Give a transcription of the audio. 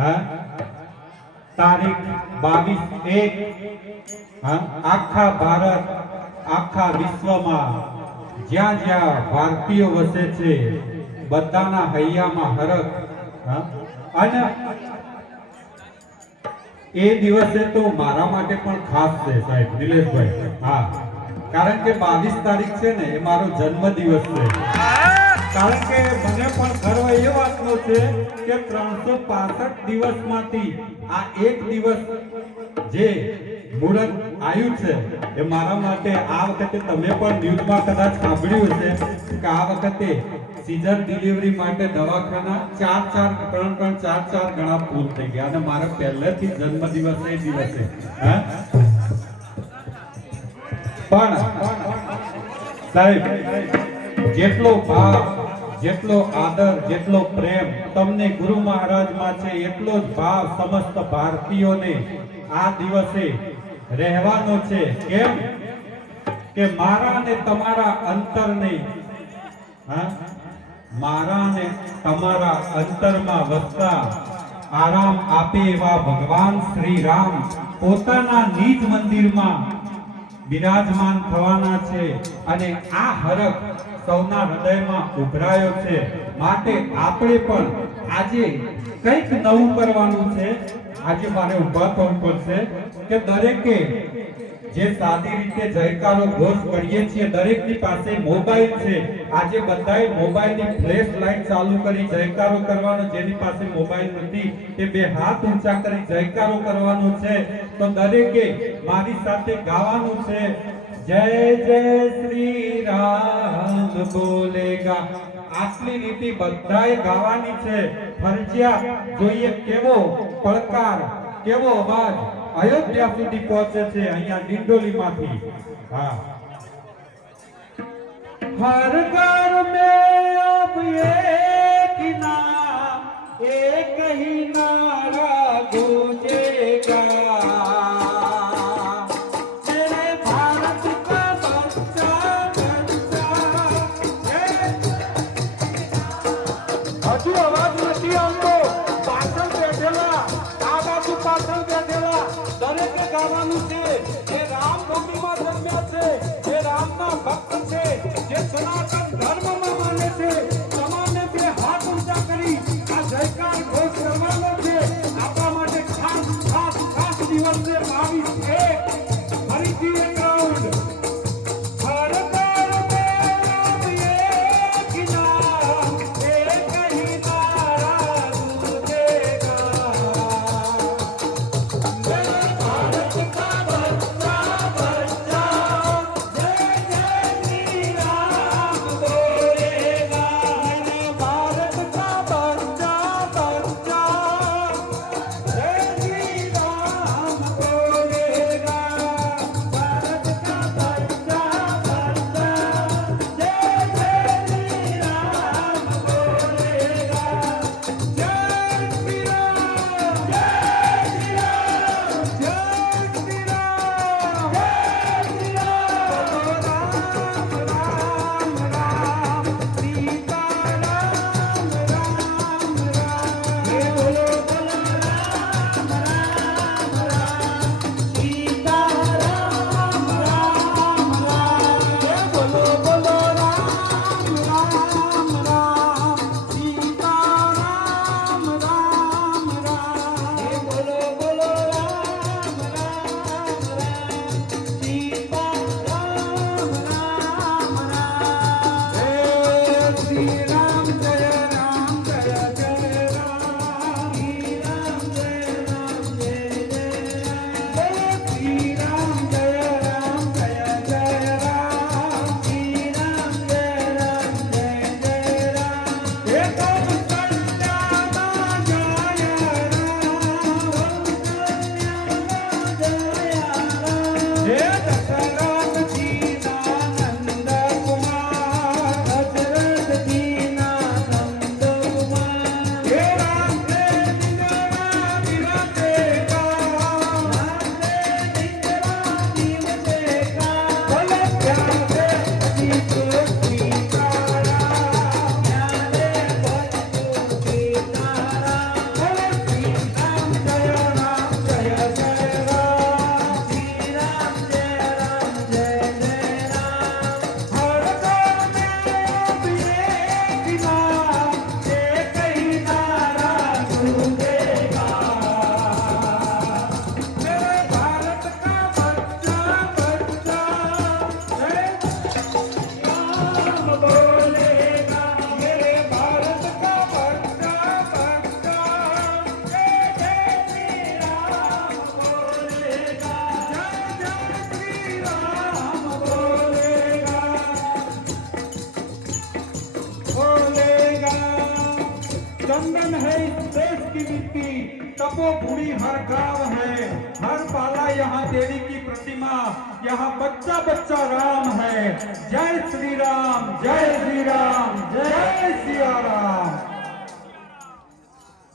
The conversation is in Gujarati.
હા તારીખ 22/1 હા આખા ભારત આખા વિશ્વમાં જ્યાં જ્યાં ભારતીયો વસે છે બધાના હૈયામાં હરખ હા અને એ દિવસે તો મારા માટે પણ ખાસ છે સાહેબ નિલેશભાઈ હા કારણ કે 22 તારીખ છે ને એ મારો જન્મ દિવસ છે કારણ કે મને પણ ગર્વ એ વાતનો છે કે 365 દિવસમાંથી આ એક દિવસ જે મુહૂર્ત આવ્યું છે એ મારા માટે આ વખતે તમે પણ ન્યૂઝમાં કદાચ સાંભળ્યું હશે કે આ વખતે સીઝર ડિલિવરી માટે દવાખાના 4 ગણા ફૂલ થઈ ગયા અને મારા પહેલેથી જન્મ દિવસ એ દિવસે હા પણ સાહેબ જેટલો ભાવ જેટલો આદર જેટલો પ્રેમ તમને ગુરુ મહારાજમાં છે એટલો જ ભાવ સમસ્ત ભારતીયોને આ દિવસે રહેવાનો છે કેમ કે મારા ને તમારા અંતરને હા મારા ને તમારા અંતરમાં વસતા આરામ આપે એવા ભગવાન શ્રી રામ પોતાના નિજ મંદિરમાં બિરાજમાન થવાના છે અને આ હરખ સૌના હૃદયમાં ઉભરાયો છે માટે આપણે પણ આજે કંઈક નવું કરવાનું છે આજે મારે ઊભા થવું પડશે કે દરેકે જે સાદી રીતે જયકારો ઘોષ કરીએ છીએ દરેકની પાસે મોબાઈલ છે આજે બધાએ મોબાઈલની ફ્લેશ લાઈટ ચાલુ કરી જયકારો કરવાનો જેની પાસે મોબાઈલ નથી તે બે હાથ ઊંચા કરી જયકારો કરવાનો છે તો દરેકે મારી સાથે ગાવાનું છે જય જય શ્રી રામ બોલેગા આટલી રીતે બધાએ ગાવાની છે ફરજિયાત જોઈએ કેવો પડકાર કેવો અવાજ અયોધ્યા સુધી પહોંચે છે અહીંયા ડિંડોલીમાંથી હા હર ઘર મેં અબ એક નામ એક ही नारा गूंजेगा तेरे भारत का बच्चा हजू अवाज નથી આવતો પાછળ બેઠેલા આ બાજુ પાછળ બેઠેલા દરેકે ગાવાનું છે જે રામ ભૂમિમાં જન્મ્યા છે જે રામના ભક્ત છે જે સનાતન ધર્મમાં માને છે તમામને બે હાથ ઊંચા કરી આ જયકાર ઘોષ કરવાનો છે આપણા માટે ખાસ ખાસ ખાસ દિવસ છે 22/1 ફરીથી એક રાઉન્ડ હર ઘર મેં એક નામ એક ही नारा गूंजेगा मेरे भारत का बच्चा बच्चा जय जय श्री राम शक्तिपीठ की तपोभूमि हर गांव है, हर पाला यहाँ देवी की प्रतिमा, यहाँ बच्चा बच्चा राम है। जय श्री राम, जय श्री राम, जय सिया राम।